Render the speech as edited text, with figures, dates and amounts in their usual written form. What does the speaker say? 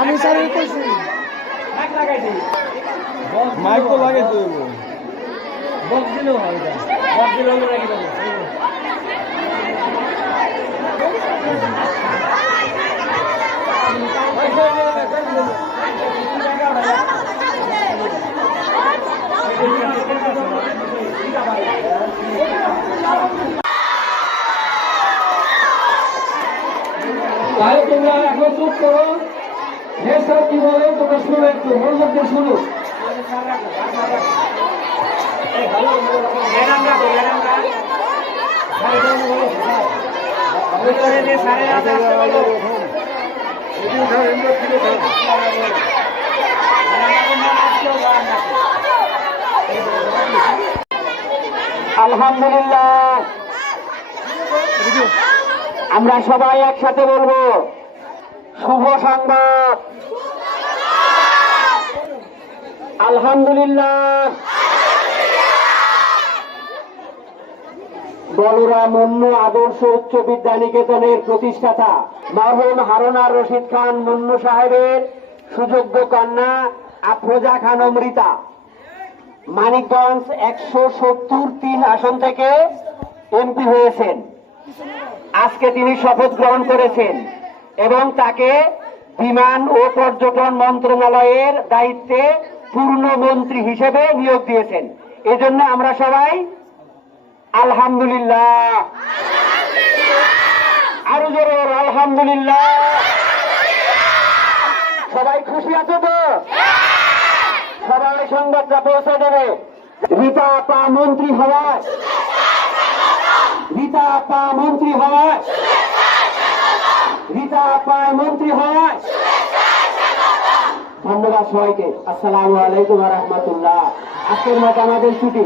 আমি স্যার কইছি মাইক তো লাগে তো বক্স দিলেও হবে বক্স দিলেও নাকি তাই তোমরা এখন চুপ করো, যে সব কি বলে তোমরা শুনো, একটু মনোযোগ দিয়ে শুনো। আলহামদুলিল্লাহ, আমরা সবাই একসাথে বলবো শুভ সংবাদ। আলহামদুলিল্লাহ। বলরাম মুন্নু আদর্শ উচ্চ বিদ্যানিকেতনের প্রতিষ্ঠাতা মরহুম হারুনার রশিদ খান মুন্নু সাহেবের সুযোগ্য কন্যা আফরোজা খান অমৃতা মানিকগঞ্জ 173 আসন থেকে এমপি হয়েছেন। আজকে তিনি শপথ গ্রহণ করেছেন এবং তাকে বিমান ও পর্যটন মন্ত্রণালয়ের দায়িত্বে পূর্ণমন্ত্রী হিসেবে নিয়োগ দিয়েছেন। এজন্য আমরা সবাই আলহামদুলিল্লাহ, আরো জোরে আলহামদুলিল্লাহ। সবাই খুশি আছে তো? সবাই সংবাদটা পৌঁছে দেবে। রীতা আপা মন্ত্রী হওয়ায়, রীতা আপা মন্ত্রী হওয়ায়, রীতা আপা মন্ত্রী হওয়ায়। ধন্যবাদ সবাইকে। আসসালামু আলাইকুম ওয়া রাহমাতুল্লাহ। আজকের মতো আমাদের ছুটি।